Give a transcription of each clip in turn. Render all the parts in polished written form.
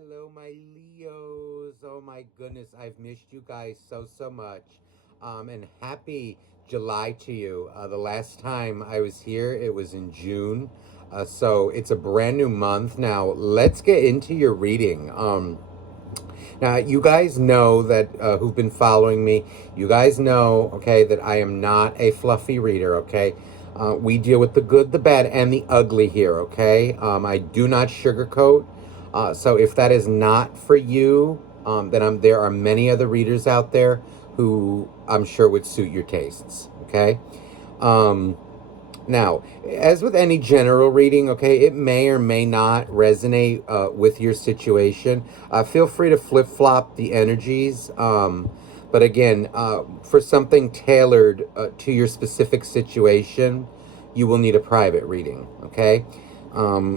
Hello, my Leos. Oh my goodness, I've missed you guys so much. And happy July to you. The last time I was here, it was in June. So it's a brand new month now. Let's get into your reading. Now, you guys know that who've been following me, you guys know, okay, that I am not a fluffy reader, okay? We deal with the good, the bad, and the ugly here, okay? I do not sugarcoat. So if that is not for you, there are many other readers out there who I'm sure would suit your tastes, okay? Um, Now, as with any general reading, okay, it may or may not resonate with your situation. Feel free to flip flop the energies. But again, for something tailored to your specific situation, you will need a private reading, okay?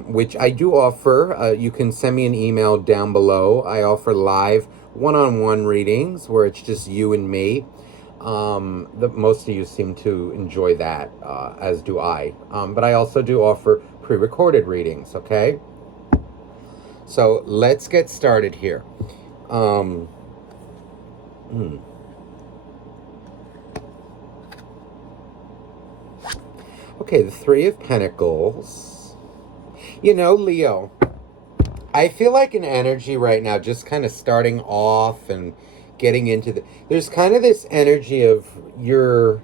Which I do offer. You can send me an email down below. I offer live one on one readings where it's just you and me. Most of you seem to enjoy that, as do I. But I also do offer pre-recorded readings. Okay, so let's get started here. Um, hmm. Okay, the Three of Pentacles. You know, Leo, I feel like an energy right now, just kind of starting off and getting into there's kind of this energy of you're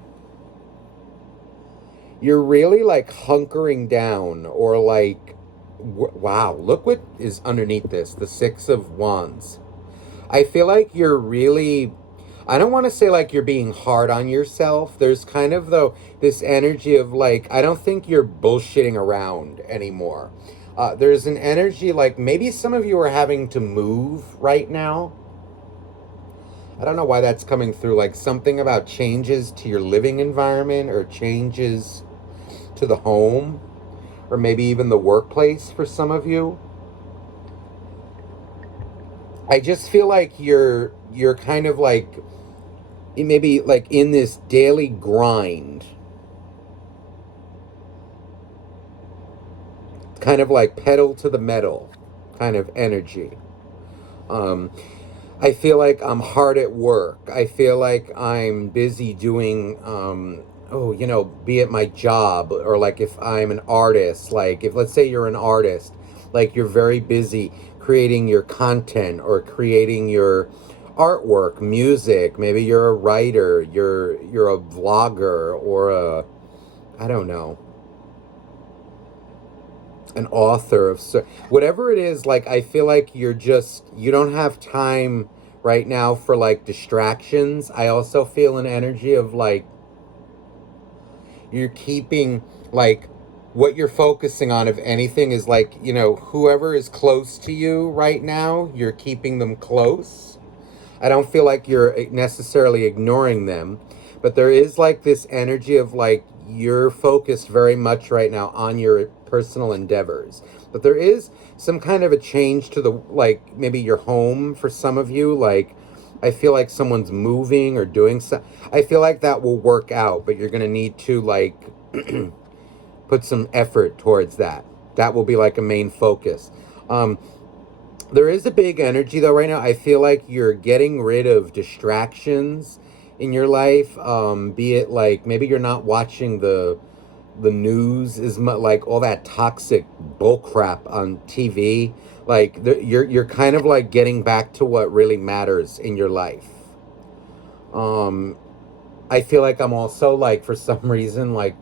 really like hunkering down or like wow, look what is underneath this, the Six of Wands. I feel like you're really, I don't want to say like you're being hard on yourself. There's kind of though this energy of like, I don't think you're bullshitting around anymore. There's an energy like maybe some of you are having to move right now. I don't know why that's coming through, like something about changes to your living environment or changes to the home or maybe even the workplace for some of you. I just feel like you're kind of like maybe like in this daily grind, kind of like pedal to the metal kind of energy. Um, I feel like I'm hard at work. I feel like I'm busy doing, be it my job or like if I'm an artist, like if let's say you're an artist, like you're very busy creating your content or creating your artwork, music. Maybe you're a writer, you're a vlogger or I don't know, an author of whatever it is. Like I feel like you don't have time right now for like distractions. I also feel an energy of like you're keeping like what you're focusing on, if anything, is like, whoever is close to you right now, you're keeping them close. I don't feel like you're necessarily ignoring them, but there is like this energy of like you're focused very much right now on your personal endeavors. But there is some kind of a change to the like maybe your home for some of you. Like I feel like someone's moving or doing so. I feel like that will work out, but you're going to need to like put some effort towards that. That will be like a main focus. Um, there is a big energy though right now. I feel like you're getting rid of distractions in your life. Be it like maybe you're not watching the news as much, like all that toxic bull crap on TV. Like you're kind of like getting back to what really matters in your life. Um, I feel like I'm also like for some reason like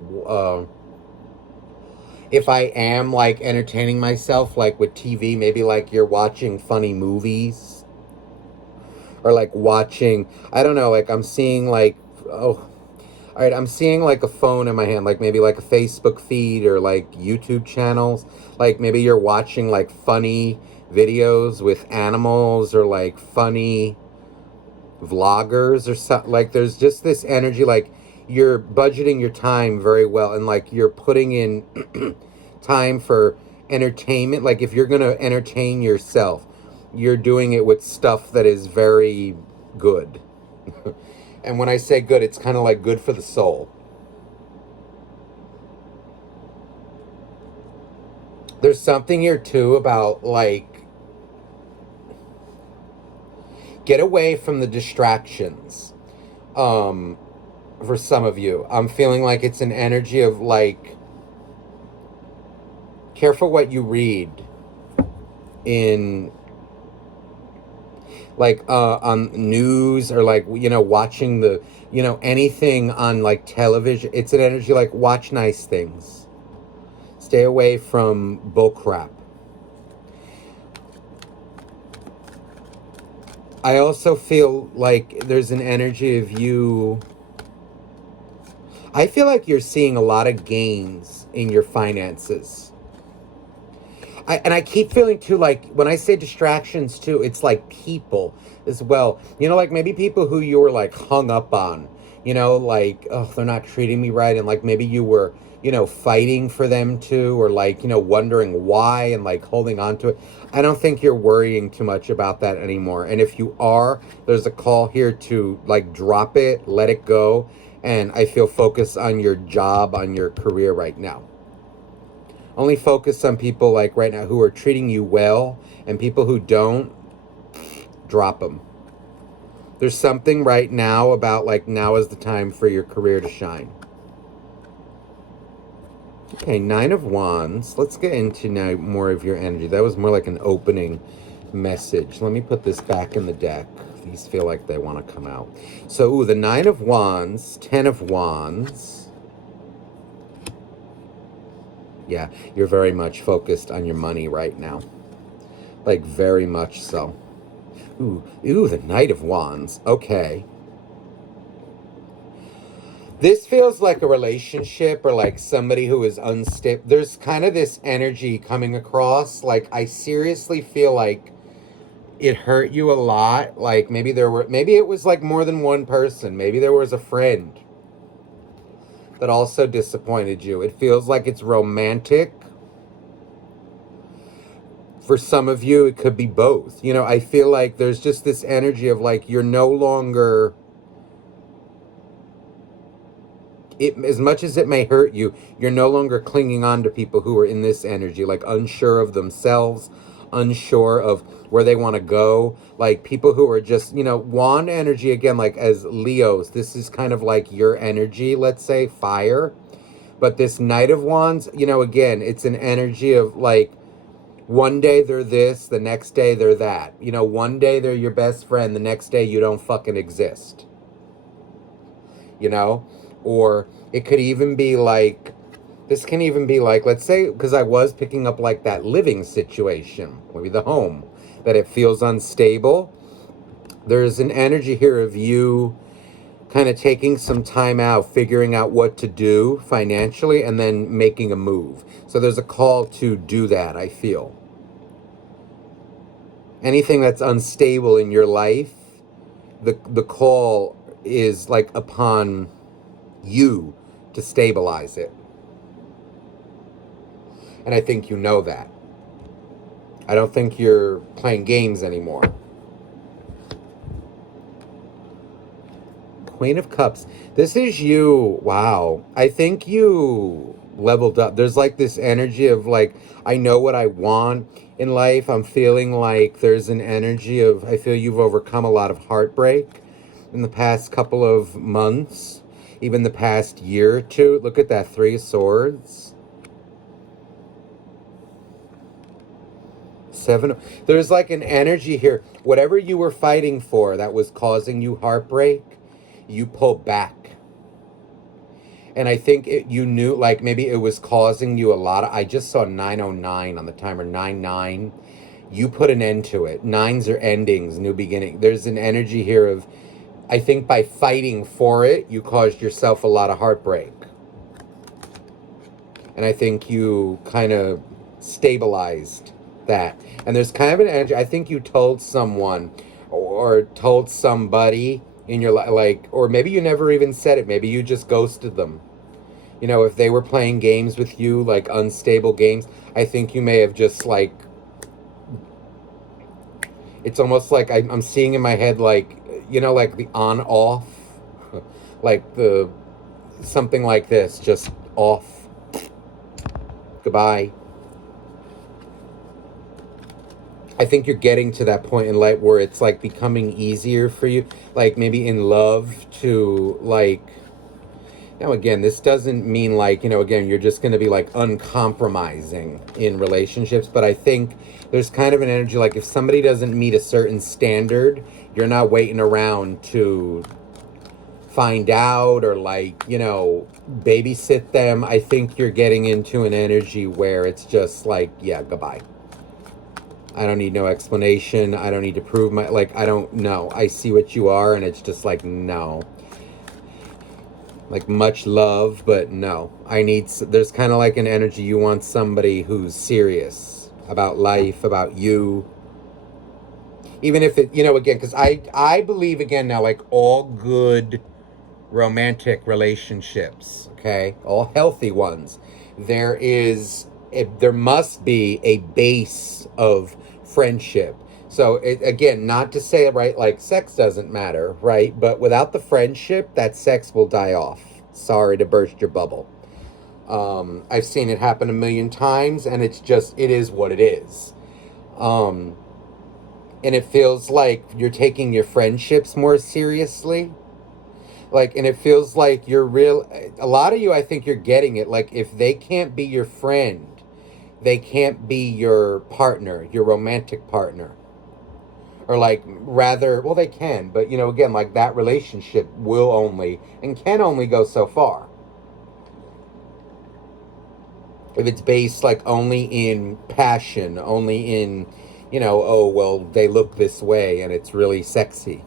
if I am like entertaining myself like with TV, maybe like you're watching funny movies or like watching, I don't know, like I'm seeing like, oh, all right, I'm seeing like a phone in my hand, like maybe like a Facebook feed or like YouTube channels. Like maybe you're watching like funny videos with animals or like funny vloggers or something. Like there's just this energy like you're budgeting your time very well and like you're putting in time for entertainment. Like if you're going to entertain yourself, you're doing it with stuff that is very good. And when I say good, it's kind of like good for the soul. There's something here too about like Get away from the distractions. For some of you, I'm feeling like it's an energy of like, careful what you read in like on news, or like, you know, watching the, you know, anything on like television. It's an energy like, watch nice things. Stay away from bullcrap. I also feel like there's an energy of you. I feel like you're seeing a lot of gains in your finances. And I keep feeling too, like when I say distractions too, it's like people as well. You know, like maybe people who you were like hung up on, you know, like, oh, they're not treating me right. And like maybe you were, you know, fighting for them too, or like, you know, wondering why and like holding on to it. I don't think you're worrying too much about that anymore. And if you are, there's a call here to like drop it, let it go. And I feel focused on your job, on your career right now. Only focus on people like right now who are treating you well, and people who don't, drop them. There's something right now about like now is the time for your career to shine. Okay, Nine of Wands. Let's get into now more of your energy. That was more like an opening message. Let me put this back in the deck. These feel like they want to come out. So, the Nine of Wands, Ten of Wands. Yeah, you're very much focused on your money right now. Like, very much so. Ooh, the Knight of Wands. Okay. This feels like a relationship, or like somebody who is unstable. There's kind of this energy coming across. Like, I seriously feel like it hurt you a lot. Like, maybe it was like more than one person. Maybe there was a friend that also disappointed you. It feels like it's romantic. For some of you, it could be both. You know, I feel like there's just this energy of like, you're no longer, as much as it may hurt you, you're no longer clinging on to people who are in this energy, like unsure of themselves, unsure of where they want to go. Like people who are just, you know, wand energy again, like as Leos, this is kind of like your energy, let's say, fire. But this Knight of Wands, you know, again, it's an energy of like, one day they're this, the next day they're that. You know, one day they're your best friend, the next day you don't fucking exist. You know? Or it could even be like, this can even be like, let's say, because I was picking up like that living situation, maybe the home, that it feels unstable. There's an energy here of you kind of taking some time out, figuring out what to do financially, and then making a move. So there's a call to do that, I feel. Anything that's unstable in your life, the call is like upon you to stabilize it. And I think you know that. I don't think you're playing games anymore. Queen of Cups. This is you. Wow. I think you leveled up. There's like this energy of like, I know what I want in life. I'm feeling like there's an energy of, I feel you've overcome a lot of heartbreak in the past couple of months, even the past year or two. Look at that, Three of Swords. There's like an energy here. Whatever you were fighting for that was causing you heartbreak, you pull back. And I think you knew, like maybe it was causing you a lot of, I just saw 909 on the timer, 99. You put an end to it. Nines are endings, new beginning. There's an energy here of, I think by fighting for it, you caused yourself a lot of heartbreak. And I think you kind of stabilized that. And there's kind of an energy, I think you told someone or told somebody in your life, like, or maybe you never even said it. Maybe you just ghosted them. You know, if they were playing games with you, like unstable games, I think you may have just like, it's almost like I'm seeing in my head, like, you know, like the on off, like the, something like this, just off. Goodbye. I think you're getting to that point in life where it's like becoming easier for you, like maybe in love to like, now again, this doesn't mean like, again, you're just going to be like uncompromising in relationships, but I think there's kind of an energy like if somebody doesn't meet a certain standard, you're not waiting around to find out or like, babysit them. I think you're getting into an energy where it's just like, yeah, goodbye. I don't need no explanation. I don't need to prove my, like, I don't know. I see what you are, and it's just like, no. Like, much love, but no. There's kind of like an energy. You want somebody who's serious about life, about you. Even if it, again, because I believe, again, now, like, all good romantic relationships, okay? All healthy ones. There must be a base of friendship. So again, not to say, right, like sex doesn't matter, right? But without the friendship, that sex will die off. Sorry to burst your bubble. I've seen it happen a million times, and it is what it is. And it feels like you're taking your friendships more seriously. Like, and it feels like a lot of you, I think you're getting it. Like, if they can't be your friend, they can't be your partner, your romantic partner. Or like, rather, well, they can, but again, like that relationship will only and can only go so far. If it's based like only in passion, only in, oh, well, they look this way and it's really sexy.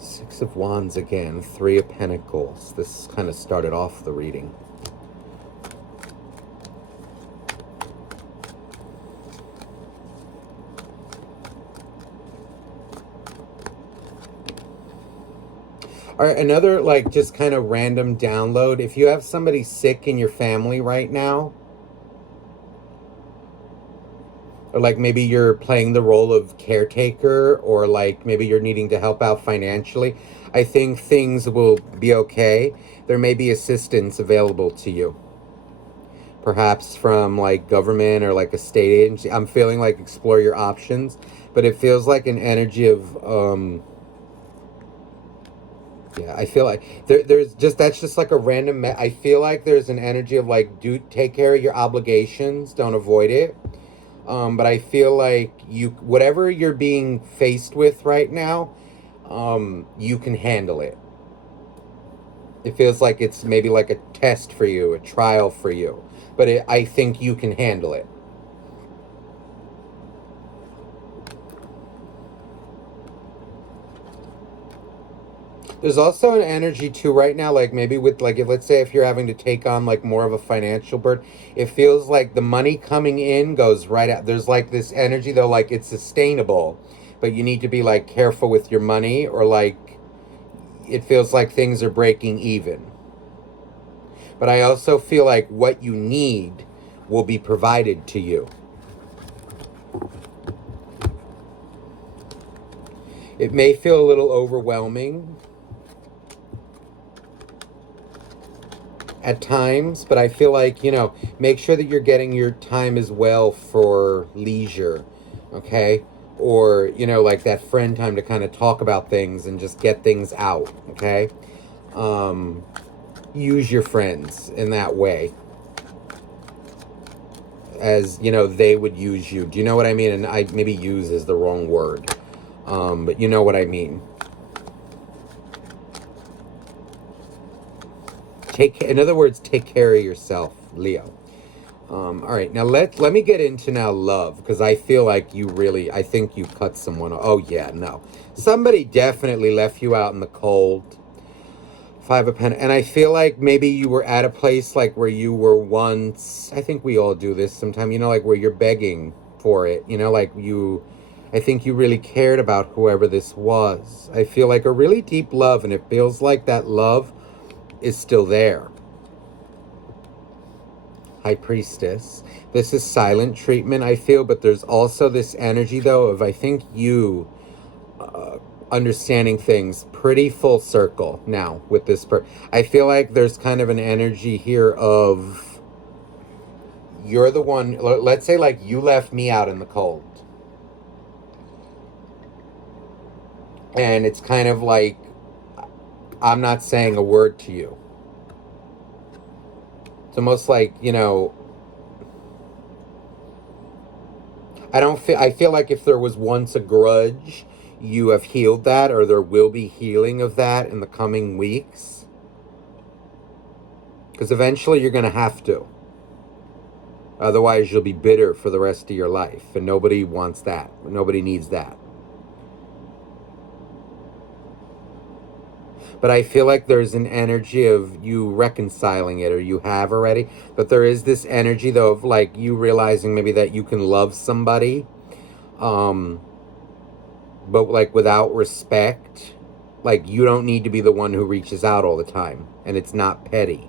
Six of Wands again, Three of Pentacles. This kind of started off the reading. All right, another like just kind of random download. If you have somebody sick in your family right now, or like maybe you're playing the role of caretaker, or like maybe you're needing to help out financially, I think things will be okay. There may be assistance available to you. Perhaps from like government or like a state agency. I'm feeling like explore your options, but it feels like an energy of yeah, I feel like that's just like a random. I feel like there's an energy of like, take care of your obligations, don't avoid it. But I feel like whatever you're being faced with right now, you can handle it. It feels like it's maybe like a test for you, a trial for you, but I think you can handle it. There's also an energy too right now, like maybe with like, let's say if you're having to take on like more of a financial burden, it feels like the money coming in goes right out. There's like this energy though, like it's sustainable, but you need to be like careful with your money, or like it feels like things are breaking even. But I also feel like what you need will be provided to you. It may feel a little overwhelming at times, but I feel like, make sure that you're getting your time as well for leisure, okay? Or, like that friend time to kind of talk about things and just get things out, okay? Use your friends in that way as, they would use you. Do you know what I mean? And maybe use is the wrong word, but you know what I mean. In other words, take care of yourself, Leo. All right, now let me get into now love, because I feel like I think you cut someone. Oh yeah, no. Somebody definitely left you out in the cold. Five of Pentacles. And I feel like maybe you were at a place like where you were once, I think we all do this sometime, like where you're begging for it, like I think you really cared about whoever this was. I feel like a really deep love, and it feels like that love is still there. High Priestess. This is silent treatment, I feel, but there's also this energy, though, of I think you understanding things pretty full circle now with this I feel like there's kind of an energy here of you're the one, let's say like you left me out in the cold. And it's kind of like I'm not saying a word to you. It's almost like, I feel like if there was once a grudge, you have healed that, or there will be healing of that in the coming weeks. Because eventually you're going to have to. Otherwise, you'll be bitter for the rest of your life. And nobody wants that. Nobody needs that. But I feel like there's an energy of you reconciling it, or you have already. But there is this energy, though, of like you realizing maybe that you can love somebody, but like without respect. Like you don't need to be the one who reaches out all the time. And it's not petty.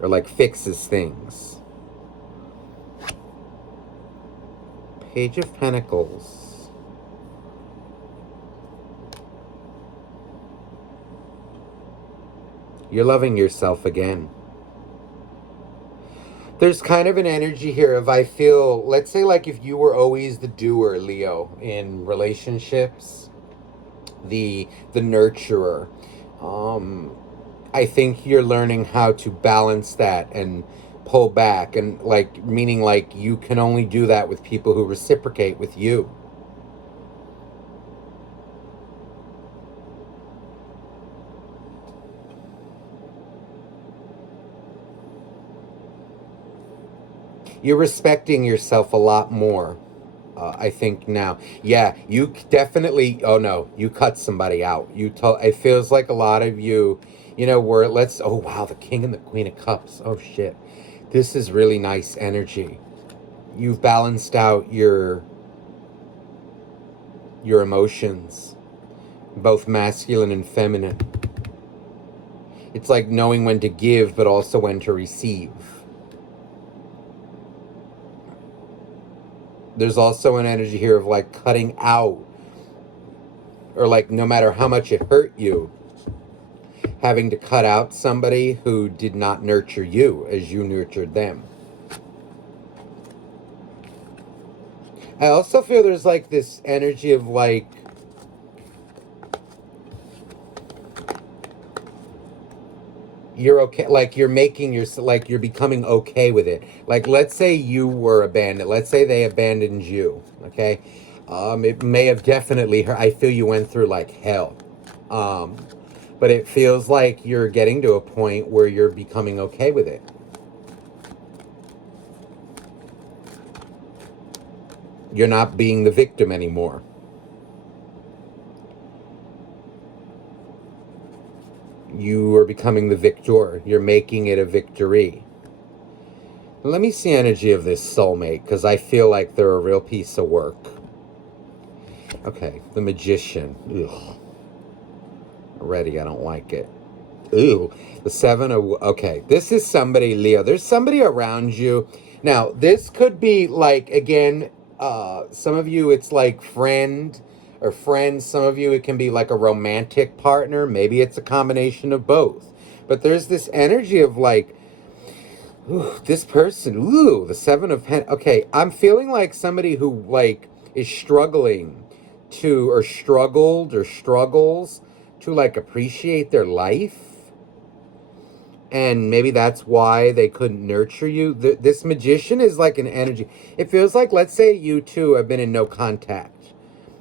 Or like fixes things. Page of Pentacles. You're loving yourself again. There's kind of an energy here of, I feel, let's say like if you were always the doer, Leo, in relationships, the nurturer, I think you're learning how to balance that and pull back, and like, meaning like you can only do that with people who reciprocate with you. You're respecting yourself a lot more, I think now. Yeah, you definitely, oh no, you cut somebody out. It feels like a lot of you, oh wow, the King and the Queen of Cups. Oh shit. This is really nice energy. You've balanced out your emotions, both masculine and feminine. It's like knowing when to give, but also when to receive. There's also an energy here of like cutting out, or like no matter how much it hurt you, having to cut out somebody who did not nurture you as you nurtured them. I also feel there's like this energy of like, you're okay, like you're making yourself, like you're becoming okay with it. Like let's say you were abandoned. Let's say they abandoned you, okay? It may have definitely hurt. I feel you went through like hell. But it feels like you're getting to a point where you're becoming okay with it. You're not being the victim anymore. You are becoming the victor. You're making it a victory. Let me see energy of this soulmate, because I feel like they're a real piece of work. Okay, the Magician. Ugh. Already, I don't like it. Ooh, the Seven of... Okay, this is somebody, Leo. There's somebody around you. Now, this could be like, again, some of you, it's like friend or friends. Some of you, it can be like a romantic partner. Maybe it's a combination of both. But there's this energy of like, ooh, this person, ooh, the Seven of Pentacles. Okay, I'm feeling like somebody who like is struggling to, or struggled or struggles to like appreciate their life. And maybe that's why they couldn't nurture you. This Magician is like an energy. It feels like, let's say you two have been in no contact,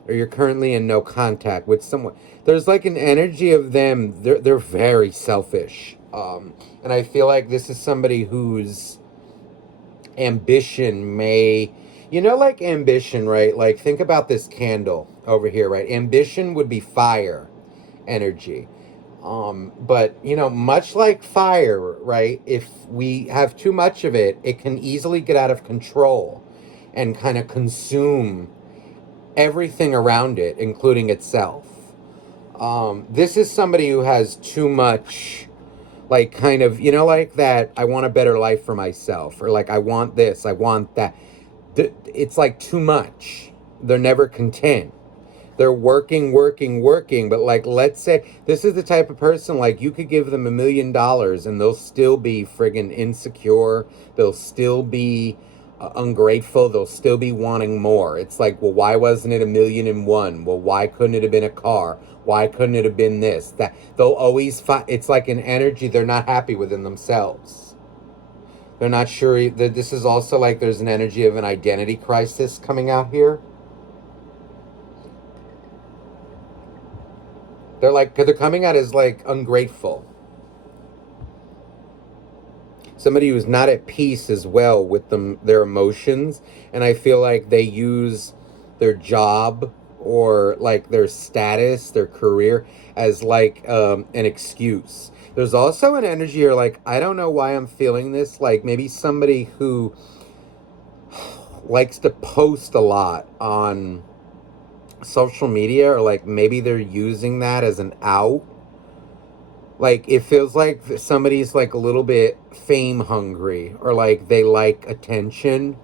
or you're currently in no contact with someone. There's like an energy of them. They're very selfish. And I feel like this is somebody whose ambition may, like ambition, right? Like think about this candle over here, right? Ambition would be fire energy. But much like fire, right? If we have too much of it, it can easily get out of control and kind of consume everything around it, including itself. This is somebody who has too much, like kind of, like that, I want a better life for myself, or like, I want this, I want that. It's like too much. They're never content. They're working, working, working. But like, let's say this is the type of person, like you could give them $1,000,000 and they'll still be friggin' insecure. They'll still be ungrateful. They'll still be wanting more. It's like, well, why wasn't it 1,000,001? Well, why couldn't it have been a car? Why couldn't it have been this? That they'll always find. It's like an energy they're not happy within themselves. They're not sure that this is also like there's an energy of an identity crisis coming out here. They're like, they're coming out as like ungrateful. Somebody who's not at peace as well with their emotions. And I feel like they use their job or like their status, their career as like an excuse. There's also an energy or like, I don't know why I'm feeling this. Like maybe somebody who likes to post a lot on social media, or like maybe they're using that as an out. Like it feels like somebody's like a little bit fame hungry, or like they like attention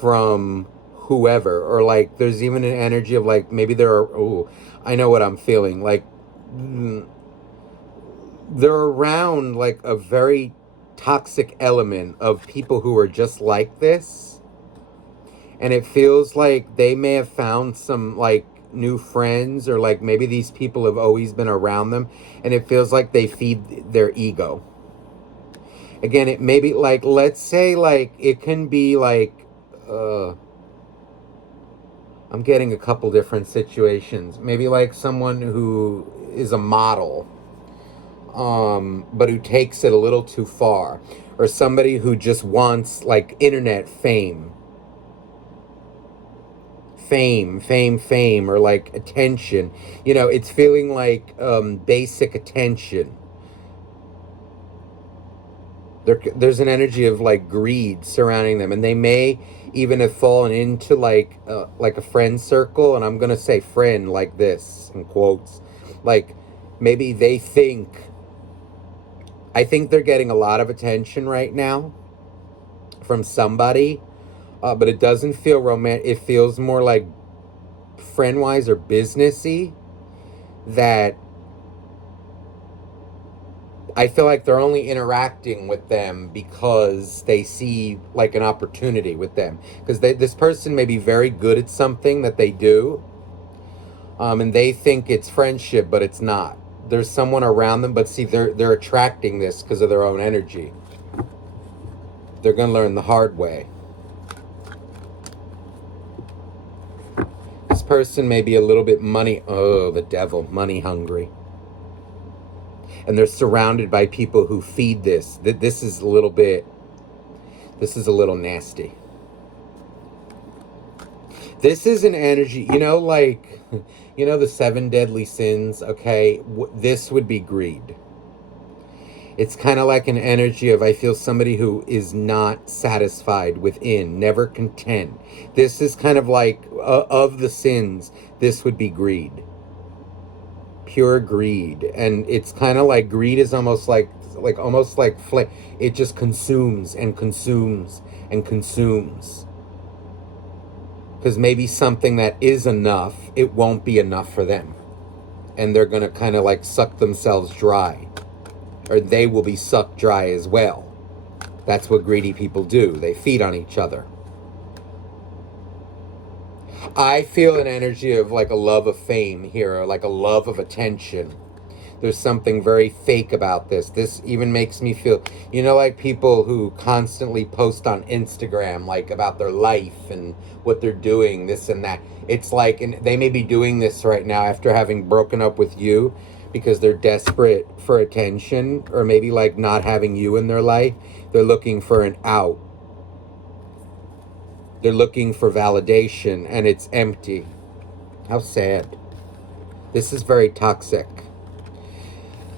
from whoever, or like there's even an energy of like maybe I know what I'm feeling, like they're around like a very toxic element of people who are just like this, and it feels like they may have found some like new friends, or like maybe these people have always been around them, and it feels like they feed their ego. Again, it may be like, let's say like it can be like I'm getting a couple different situations. Maybe like someone who is a model, but who takes it a little too far, or somebody who just wants like internet fame, or like attention. You know, it's feeling like basic attention. There's an energy of like greed surrounding them, and they may even have fallen into like a friend circle, and I'm gonna say friend like this in quotes, like maybe they think, I think they're getting a lot of attention right now from somebody, but it doesn't feel romantic. It feels more like friend-wise or businessy, that I feel like they're only interacting with them because they see like an opportunity with them. Because this person may be very good at something that they do, and they think it's friendship, but it's not. There's someone around them, but see, they're attracting this because of their own energy. They're going to learn the hard way. This person may be a little bit the devil, money hungry. And they're surrounded by people who feed this. This is a little nasty. This is an energy, like, the 7 deadly sins, okay? This would be greed. It's kind of like an energy of, I feel, somebody who is not satisfied within, never content. This is kind of like, of the sins, this would be greed. Pure greed. And it's kind of like, greed is almost like it just consumes and consumes and consumes. Because maybe something that is enough, it won't be enough for them. And they're going to kind of like suck themselves dry. Or they will be sucked dry as well. That's what greedy people do. They feed on each other. I feel an energy of like a love of fame here, or like a love of attention. There's something very fake about this. This even makes me feel, like people who constantly post on Instagram, like about their life and what they're doing, this and that. It's like, and they may be doing this right now after having broken up with you because they're desperate for attention, or maybe like not having you in their life. They're looking for an out. They're looking for validation, and it's empty. How sad. This is very toxic.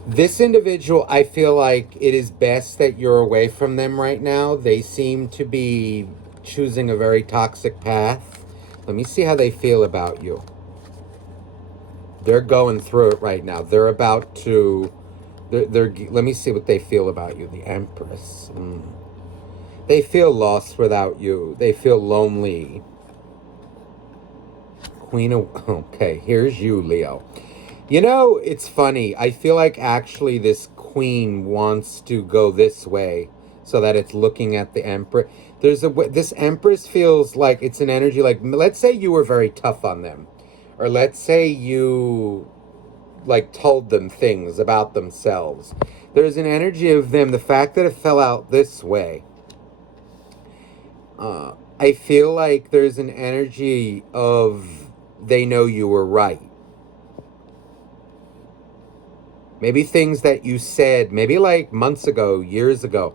This individual, I feel like it is best that you're away from them right now. They seem to be choosing a very toxic path. Let me see how they feel about you. They're going through it right now. They're about to... let me see what they feel about you. The Empress. They feel lost without you. They feel lonely. Queen of... Okay, here's you, Leo. You know, it's funny. I feel like actually this queen wants to go this way so that it's looking at the emperor. This empress feels like it's an energy like, let's say you were very tough on them, or let's say you like told them things about themselves. There's an energy of them. The fact that it fell out this way, I feel like there's an energy of they know you were right. Maybe things that you said, maybe like months ago, years ago,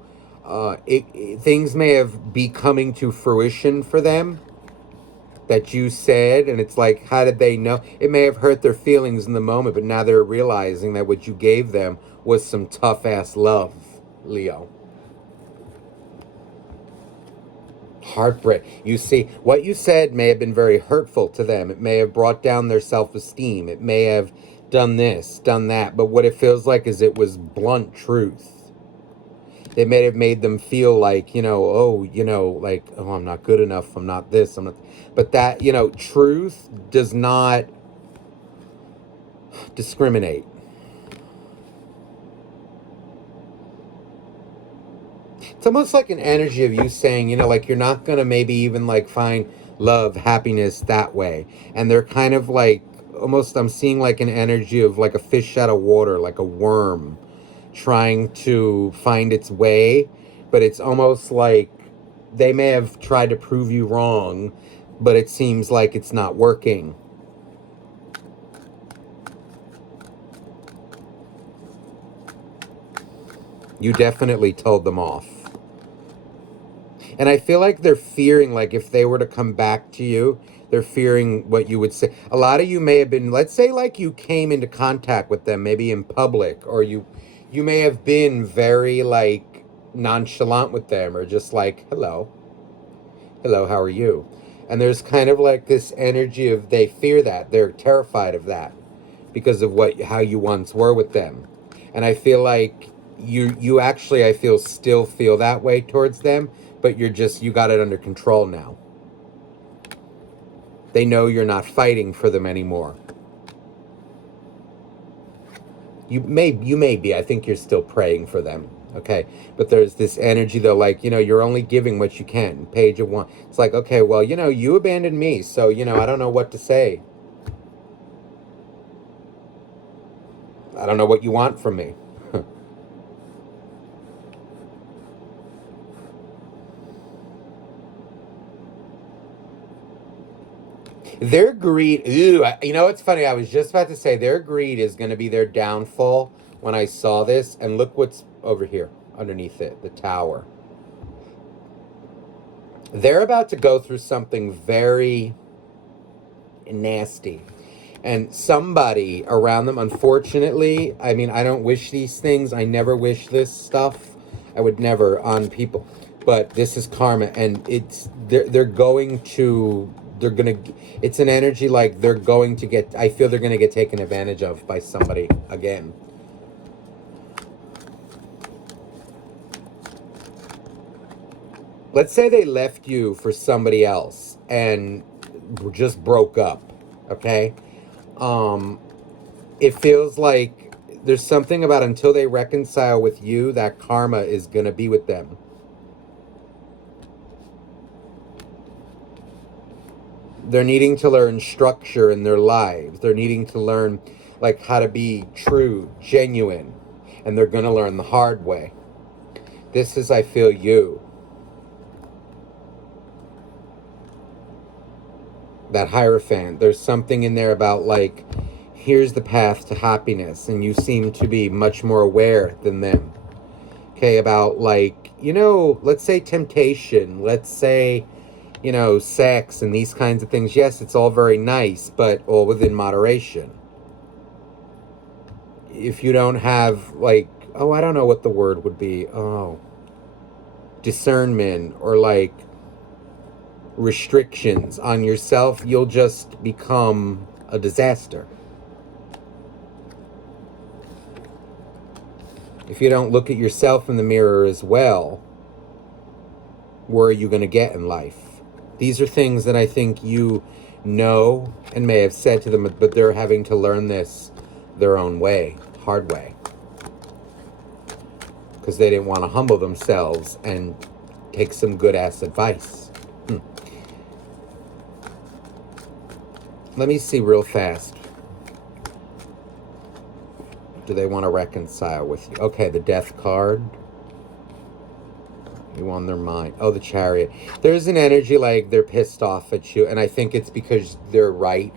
things may have be coming to fruition for them that you said, and it's like, how did they know? It may have hurt their feelings in the moment, but now they're realizing that what you gave them was some tough ass love, Leo. Heartbreak. You see, what you said may have been very hurtful to them. It may have brought down their self-esteem. It may have done this, done that. But what it feels like is it was blunt truth. It may have made them feel like, like, oh, I'm not good enough. I'm not this. I'm not. But that, truth does not discriminate. It's almost like an energy of you saying, like you're not going to maybe even like find love, happiness that way. And they're kind of like, almost I'm seeing like an energy of like a fish out of water, like a worm trying to find its way. But it's almost like they may have tried to prove you wrong, but it seems like it's not working. You definitely told them off. And I feel like they're fearing, like, if they were to come back to you, they're fearing what you would say. A lot of you may have been, let's say, like, you came into contact with them, maybe in public, or you may have been very, like, nonchalant with them, or just like, hello, how are you? And there's kind of like this energy of they fear that. They're terrified of that because of how you once were with them. And I feel like you actually, I feel, still feel that way towards them, but you got it under control now. They know you're not fighting for them anymore. You may be. I think you're still praying for them. Okay. But there's this energy though, like, you're only giving what you can. Page of 1. It's like, okay, well, you abandoned me. So, I don't know what to say. I don't know what you want from me. Their greed, it's funny. I was just about to say their greed is going to be their downfall when I saw this. And look what's over here underneath it, the tower. They're about to go through something very nasty. And somebody around them, unfortunately, I mean, I don't wish these things. I never wish this stuff. I would never on people. But this is karma. And it's it's an energy like they're going to get, I feel they're going to get taken advantage of by somebody again. Let's say they left you for somebody else and just broke up, okay? It feels like there's something about until they reconcile with you, that karma is going to be with them. They're needing to learn structure in their lives. They're needing to learn like how to be true, genuine, and they're going to learn the hard way. This is, I feel, you. That Hierophant. There's something in there about like, here's the path to happiness, and you seem to be much more aware than them. Okay, about like, let's say temptation, let's say, sex and these kinds of things. Yes, it's all very nice, but all within moderation. If you don't have like, I don't know what the word would be. Discernment or like restrictions on yourself, you'll just become a disaster. If you don't look at yourself in the mirror as well, where are you going to get in life? These are things that I think you know and may have said to them, but they're having to learn this their own way, hard way. Because they didn't want to humble themselves and take some good-ass advice. Let me see real fast. Do they want to reconcile with you? Okay, the Death card. You on their mind. Oh, the Chariot. There's an energy like they're pissed off at you, and I think it's because they're right.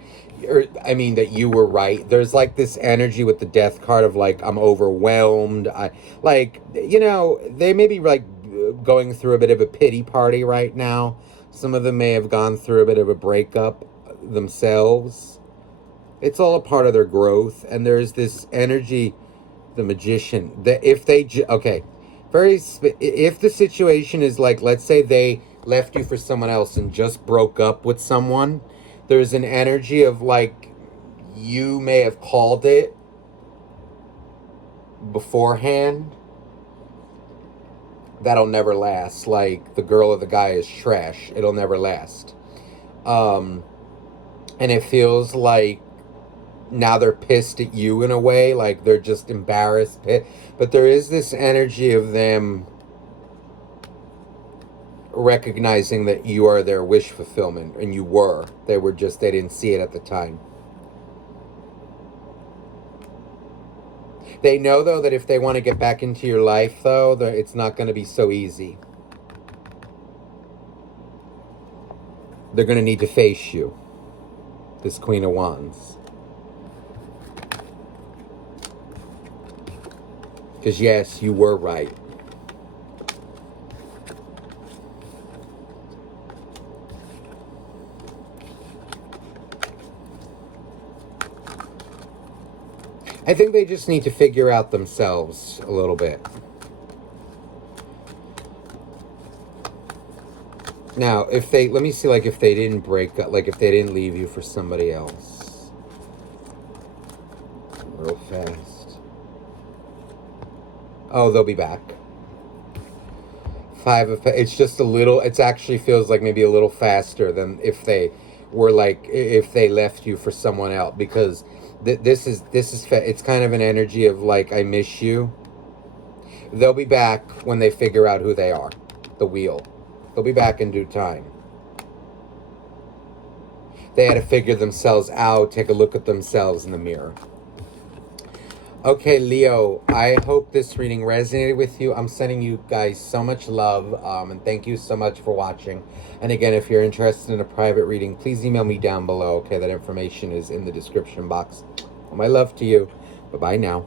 Or, I mean, that you were right. There's like this energy with the Death card of like, I'm overwhelmed. They may be like going through a bit of a pity party right now. Some of them may have gone through a bit of a breakup themselves. It's all a part of their growth, and there's this energy, the Magician, that if they if the situation is like, let's say they left you for someone else and just broke up with someone, there's an energy of like, you may have called it beforehand. That'll never last. Like, the girl or the guy is trash. It'll never last. And it feels like now they're pissed at you in a way, like they're just embarrassed. But there is this energy of them recognizing that you are their wish fulfillment, and you were. They didn't see it at the time. They know, though, that if they want to get back into your life, though, it's not going to be so easy. They're going to need to face you. This Queen of Wands. Because, yes, you were right. I think they just need to figure out themselves a little bit. Now, let me see, like, if they didn't break up, like, if they didn't leave you for somebody else. Real fast. Oh, they'll be back. It's just a little, it actually feels like maybe a little faster than if they left you for someone else, because it's kind of an energy of like, I miss you. They'll be back when they figure out who they are. The Wheel. They'll be back in due time. They had to figure themselves out, take a look at themselves in the mirror. Okay, Leo, I hope this reading resonated with you. I'm sending you guys so much love, and thank you so much for watching. And again, if you're interested in a private reading, please email me down below. Okay, that information is in the description box. All my love to you. Bye-bye now.